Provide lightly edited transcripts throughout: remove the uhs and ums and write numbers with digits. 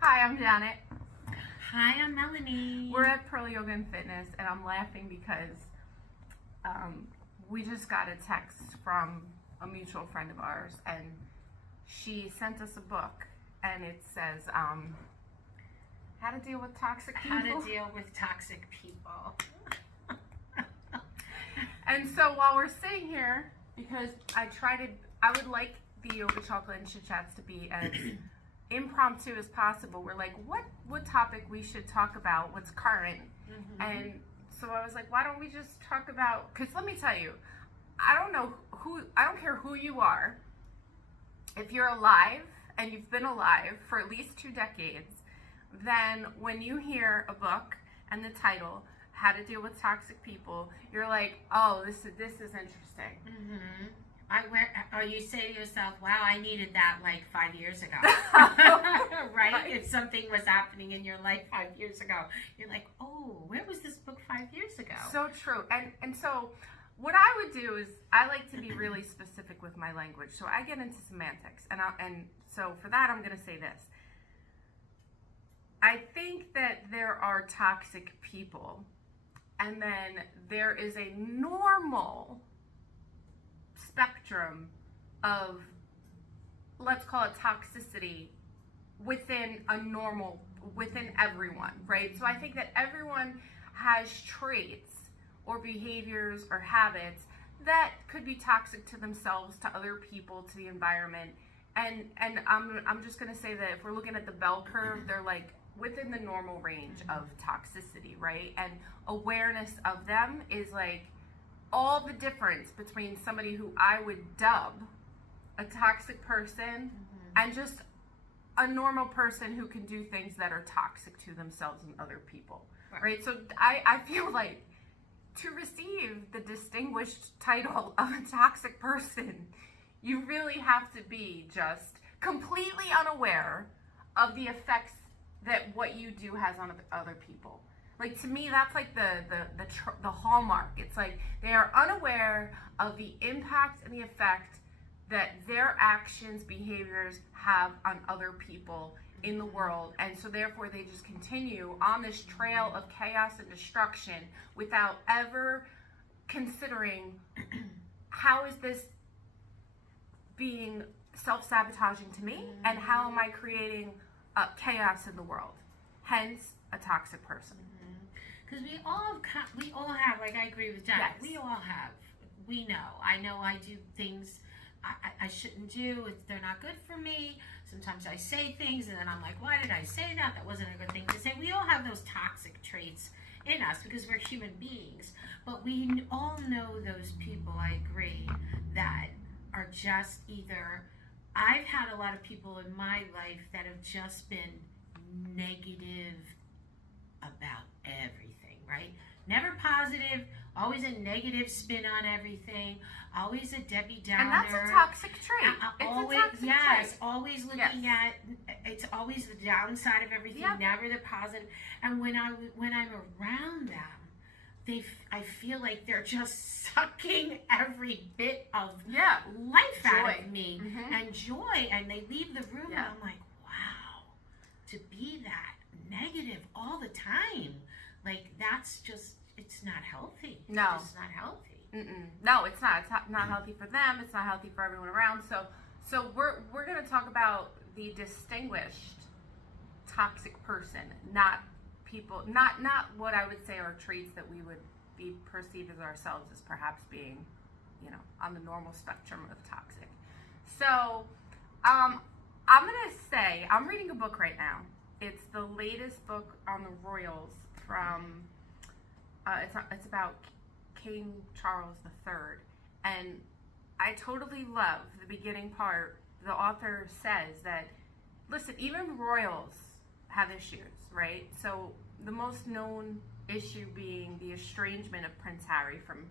Hi, I'm Janet. Hi, I'm Melanie. We're at Pearl Yoga and Fitness, and I'm laughing because we just got a text from a mutual friend of ours, and she sent us a book, and it says how to deal with toxic people. How to deal with toxic people. And so while we're sitting here, because I would like the Yoga Chocolate and Chit Chats to be as impromptu as possible. We're like, what topic we should talk about, what's current. And so I was like, why don't we just talk about, because let me tell you, I don't care who you are. If you're alive and you've been alive for at least 2 decades, then when you hear a book and the title, How to Deal with Toxic People, you're like, oh, this is interesting. Or you say to yourself, wow, I needed that like 5 years ago. Right? If something was happening in your life 5 years ago, you're like, oh, where was this book 5 years ago? So true. And so what I would do is I like to be really specific with my language. So I get into semantics. And so for that, I'm going to say this. I think that there are toxic people, and then there is a normal spectrum of, let's call it toxicity, within everyone, right? So I think that everyone has traits or behaviors or habits that could be toxic to themselves, to other people, to the environment. And I'm just gonna say that if we're looking at the bell curve, they're like within the normal range of toxicity, right? And awareness of them is like all the difference between somebody who I would dub a toxic person and just a normal person who can do things that are toxic to themselves and other people, right? So I feel like to receive the distinguished title of a toxic person, you really have to be just completely unaware of the effects that what you do has on other people. Like, to me, that's like the hallmark. It's like they are unaware of the impact and the effect that their actions, behaviors have on other people in the world. And so therefore they just continue on this trail of chaos and destruction without ever considering how is this being self-sabotaging to me, and how am I creating chaos in the world? Hence, a toxic person. Because we all have, like, I agree with Jack. Yes. We all have. We know. I know I do things I shouldn't do. They're not good for me. Sometimes I say things and then I'm like, why did I say that? That wasn't a good thing to say. We all have those toxic traits in us because we're human beings. But we all know those people, I agree, that are just either, I've had a lot of people in my life that have just been negative about everything, right? Never positive, always a negative spin on everything, always a Debbie Downer. And that's a toxic trait. Always, it's a toxic trait. Always looking at, it's always the downside of everything, never the positive. And when I'm around them, I feel like they're just sucking every bit of life out of me and joy, and they leave the room and I'm like, wow, to be that negative all the time, like, that's just, it's not healthy. No. It's not healthy. No, it's not. It's not healthy for them. It's not healthy for everyone around. So we're going to talk about the distinguished toxic person, not people, not what I would say are traits that we would be perceived as ourselves as perhaps being, on the normal spectrum of toxic. So I'm going to say, I'm reading a book right now. It's the latest book on the royals from, it's about King Charles III. And I totally love the beginning part. The author says that, listen, even royals have issues, right? So the most known issue being the estrangement of Prince Harry from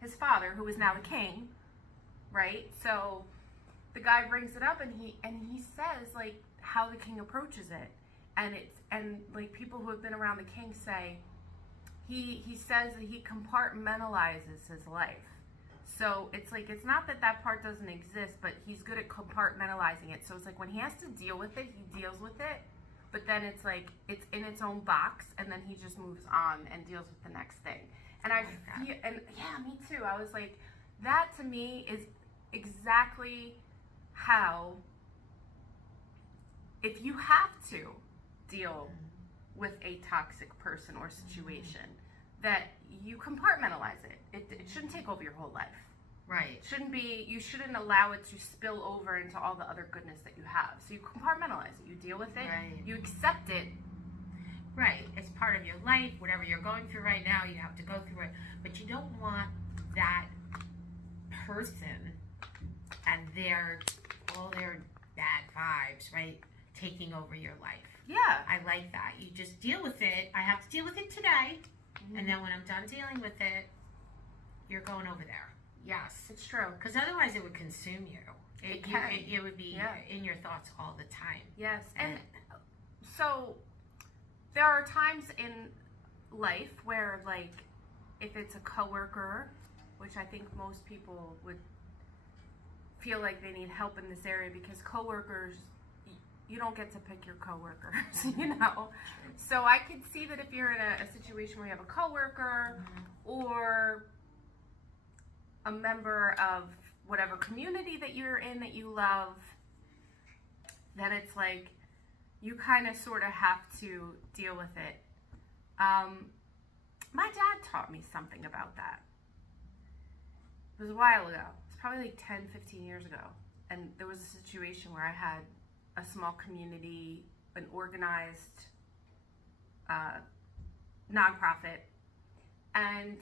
his father, who is now the king, right? So the guy brings it up and he says, like, how the king approaches it. And like, people who have been around the king say, he says that he compartmentalizes his life. So it's like, it's not that part doesn't exist, but he's good at compartmentalizing it. So it's like when he has to deal with it, he deals with it but then it's like it's in its own box, and then he just moves on and deals with the next thing. And I feel, and yeah, me too. I was like, that to me is exactly how, if you have to deal with a toxic person or situation, that you compartmentalize it. It shouldn't take over your whole life. Right. You shouldn't allow it to spill over into all the other goodness that you have. So you compartmentalize it. You deal with it. Right. You accept it. Right. It's part of your life. Whatever you're going through right now, you have to go through it. But you don't want that person and all their bad vibes, right, taking over your life. Yeah. I like that. You just deal with it. I have to deal with it today. And then when I'm done dealing with it, you're going over there. Yes. It's true. Because otherwise it would consume you. It would be in your thoughts all the time. Yes. And so there are times in life where, like, if it's a coworker, which I think most people would feel like they need help in this area, because coworkers, you don't get to pick your coworkers, you know? So I could see that if you're in a situation where you have a coworker or a member of whatever community that you're in that you love, then it's like you kind of sort of have to deal with it. My dad taught me something about that. It was a while ago. It's probably like 10, 15 years ago. And there was a situation where I had a small community, an organized nonprofit, and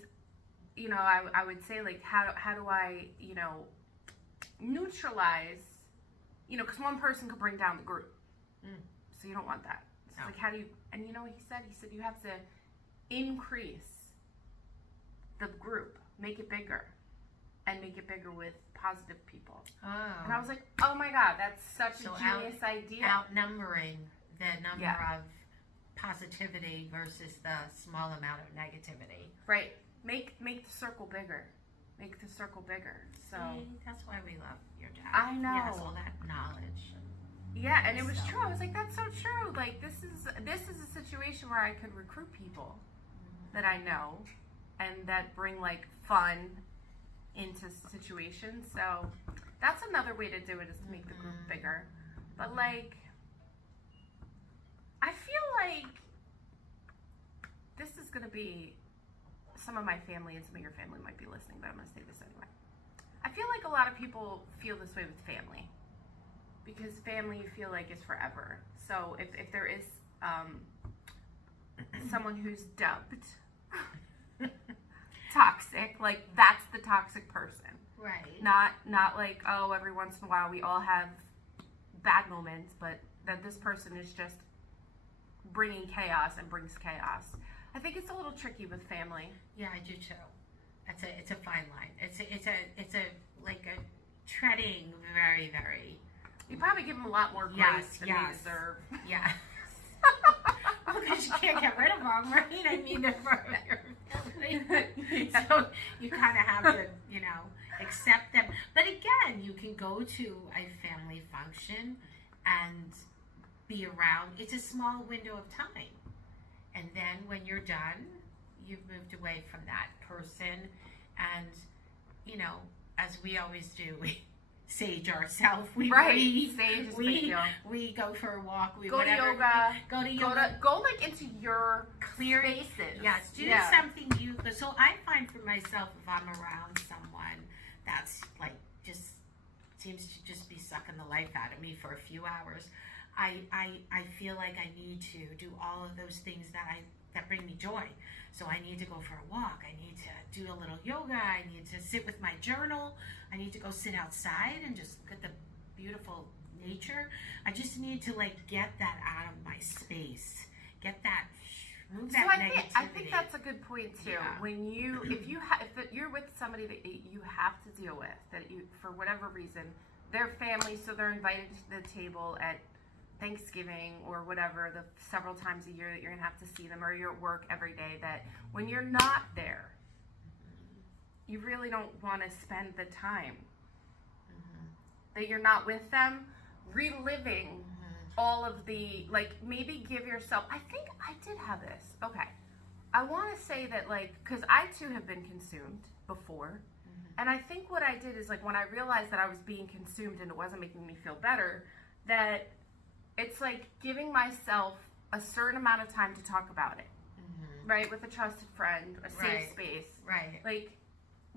you know, I would say, like, how do I, you know, neutralize, you know, because one person could bring down the group, so you don't want that. So like, how do you? And you know what he said? He said you have to increase the group, make it bigger, and make it bigger with positive people. Oh. And I was like, oh my God, that's such a genius idea. Outnumbering the number of positivity versus the small amount of negativity. Right. Make the circle bigger. Make the circle bigger. So that's why we love your dad. I know. He has all that knowledge. Yeah, and it was true. I was like, that's so true. Like, this is a situation where I could recruit people that I know and that bring, like, fun into situations. So that's another way to do it, is to make the group bigger. But, like, I feel like this is going to be, some of my family and some of your family might be listening, but I'm going to say this anyway. I feel like a lot of people feel this way with family, because family, you feel like, is forever. So if there is someone who's dubbed toxic, like, that's the toxic person. Right. Not like, oh, every once in a while we all have bad moments, but that this person is just bringing chaos and brings chaos. I think it's a little tricky with family. Yeah, I do too. It's a fine line. It's a like a treading very, very. You probably give them a lot more grace than they deserve. Yeah. Because you can't get rid of them, right? I mean, they're part of your family. So you kind of have to, you know, accept them. But again, you can go to a family function and be around. It's a small window of time. And then when you're done, you've moved away from that person. And, you know, as we always do, we sage ourselves. We breathe. Sage is big deal. We go for a walk. We go to yoga. Go like into your clear spaces. Yes, do something you. So I find for myself, if I'm around someone that's like just seems to just be sucking the life out of me for a few hours, I feel like I need to do all of those things that bring me joy. So I need to go for a walk. I need to do a little yoga. I need to sit with my journal. I need to go sit outside and just look at the beautiful nature. I just need to, like, get that out of my space. Get that, move that negativity. I think that's a good point too. Yeah. When if you're with somebody that you have to deal with, that you, for whatever reason, they're family, so they're invited to the table at Thanksgiving or whatever, the several times a year that you're gonna have to see them, or you're at work every day, that when you're not there, you really don't want to spend the time that you're not with them reliving all of the, like, maybe give yourself, I think I did have this. Okay. I want to say that, like, because I too have been consumed before. And I think what I did is, like, when I realized that I was being consumed and it wasn't making me feel better, that it's like giving myself a certain amount of time to talk about it, right? With a trusted friend, a safe space. Right. Like,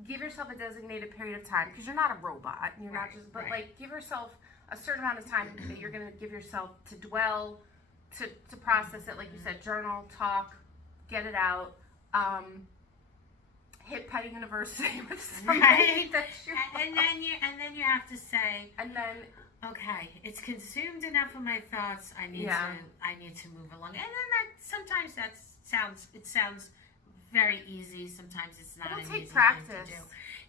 give yourself a designated period of time, because you're not a robot. You're not just, but like, give yourself a certain amount of time that you're going to give yourself to dwell, to process it. Like you said, journal, talk, get it out. Hit Petty University with somebody that you and then you have to say, and then okay, it's consumed enough of my thoughts. I need to move along. And then sometimes it sounds very easy. Sometimes it's not. It'll an take easy practice. Thing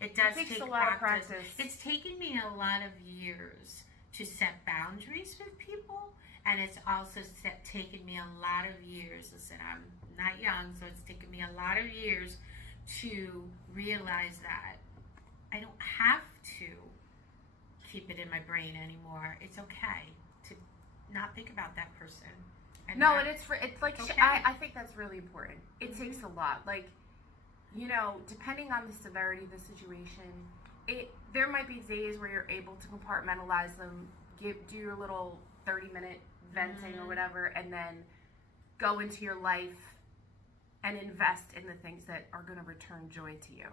to do. It does takes take a lot of practice. It's taken me a lot of years to set boundaries with people, and it's also taken me a lot of years. Listen, I'm not young, so it's taken me a lot of years to realize that I don't have to keep it in my brain anymore. It's okay to not think about that person. And it's like, okay. I think that's really important. It takes a lot. Like, you know, depending on the severity of the situation, there might be days where you're able to compartmentalize them, do your little 30-minute venting or whatever, and then go into your life and invest in the things that are going to return joy to you.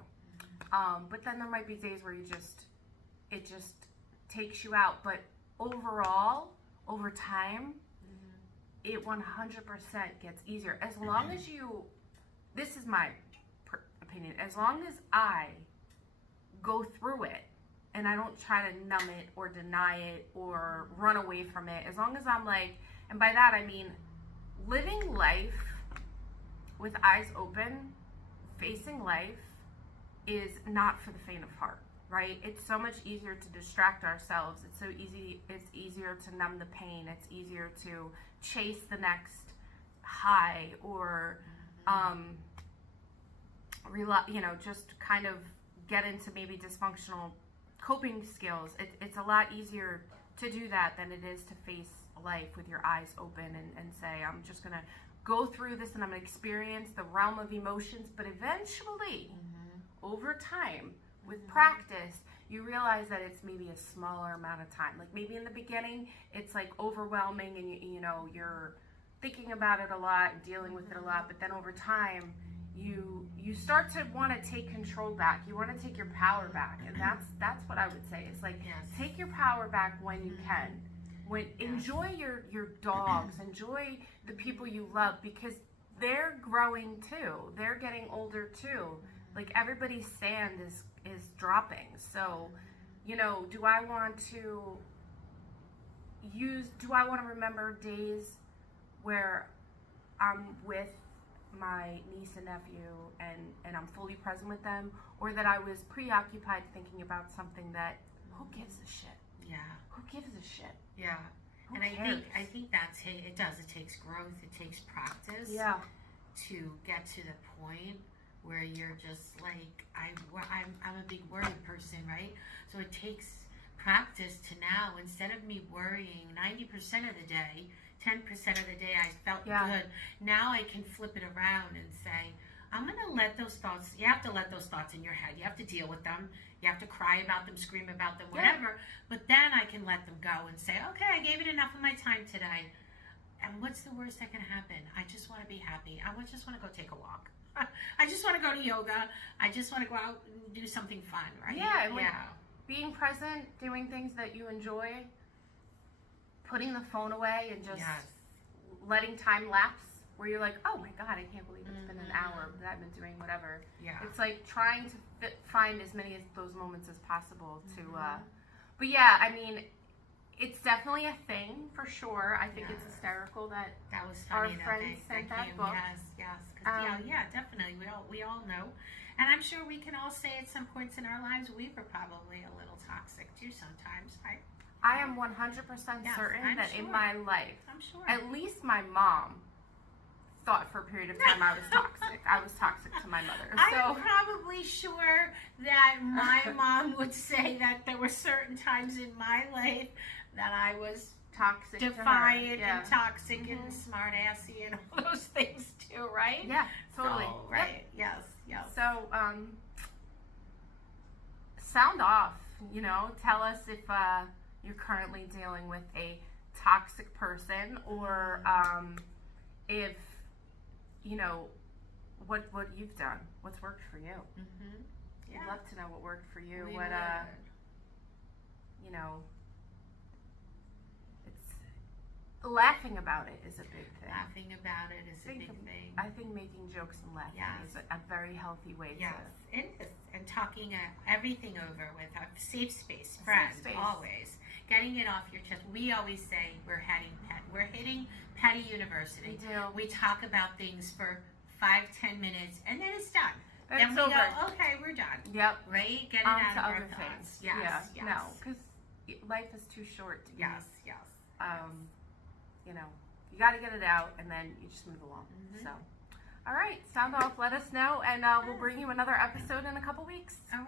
But then there might be days where it just takes you out. But overall, over time, it 100% gets easier. As long as this is my opinion, as long as I go through it and I don't try to numb it or deny it or run away from it, as long as I'm like, and by that I mean living life with eyes open, facing life is not for the faint of heart, right? It's so much easier to distract ourselves. It's easier to numb the pain. It's easier to chase the next high or, just kind of get into maybe dysfunctional coping skills. It's a lot easier to do that than it is to face life with your eyes open and say, I'm just going to go through this and I'm going to experience the realm of emotions. But eventually, over time, with practice, you realize that it's maybe a smaller amount of time. Like maybe in the beginning, it's like overwhelming and you're thinking about it a lot and dealing with it a lot. But then over time, you start to want to take control back. You want to take your power back, and that's what I would say. It's like, take your power back when you can. Enjoy your dogs, enjoy the people you love, because they're growing too. They're getting older too. Like everybody's sand is dropping. So, do I want to remember days where I'm with my niece and nephew and I'm fully present with them, or that I was preoccupied thinking about something that, who gives a shit? Yeah. Who gives a shit? Yeah. Who And cares? I think it does. It takes growth. It takes practice. Yeah. To get to the point where you're just like, I'm a big worry person, right? So it takes practice to now, instead of me worrying 90% of the day, 10% of the day I felt good, now I can flip it around and say, I'm going to let those thoughts, you have to let those thoughts in your head. You have to deal with them. You have to cry about them, scream about them, whatever. But then I can let them go and say, okay, I gave it enough of my time today. And what's the worst that can happen? I just want to be happy. I just want to go take a walk. I just want to go to yoga. I just want to go out and do something fun, right? Yeah. Being present, doing things that you enjoy, putting the phone away and just letting time lapse, where you're like, oh my God, I can't believe it's been an hour that I've been doing whatever. Yeah. It's like trying to find as many of those moments as possible to, but yeah, I mean, it's definitely a thing for sure. I think it's hysterical that was funny. Our friends sent that book. Yes. Definitely. We all know, and I'm sure we can all say at some points in our lives we were probably a little toxic too sometimes. I am 100% certain that in my life, I'm sure, at least my mom thought for a period of time I was toxic. I was toxic to my mother. I'm probably sure that my mom would say that there were certain times in my life that I was toxic to her. defiant Yeah. and toxic Mhm. and smart assy and all those things too, right? Yeah, totally. So, Yep. right. Yes. Yes. So, sound off. Tell us if you're currently dealing with a toxic person, or if what you've done, what's worked for you. Mm-hmm. Yeah. I'd love to know what worked for you. We What would. it's laughing about it is a big thing. Laughing about it is a Think big of- thing. I think making jokes and laughing Yes. is a very healthy way Yes, to. and talking everything over with a safe space, safe friend, space. always getting it off your chest. We always say we're hitting petty university. We do. We talk about things for 5-10 minutes, and then it's done. Then Then it's we over. go, okay, we're done. Yep. Right? Get it On out to of our other thoughts. things. Yes, Yeah. yes. No, because life is too short to be. Yes, yes. You got to get it out, and then you just move along. Mhm. So, all right, sound off. Let us know, and we'll bring you another episode in a couple weeks. All right.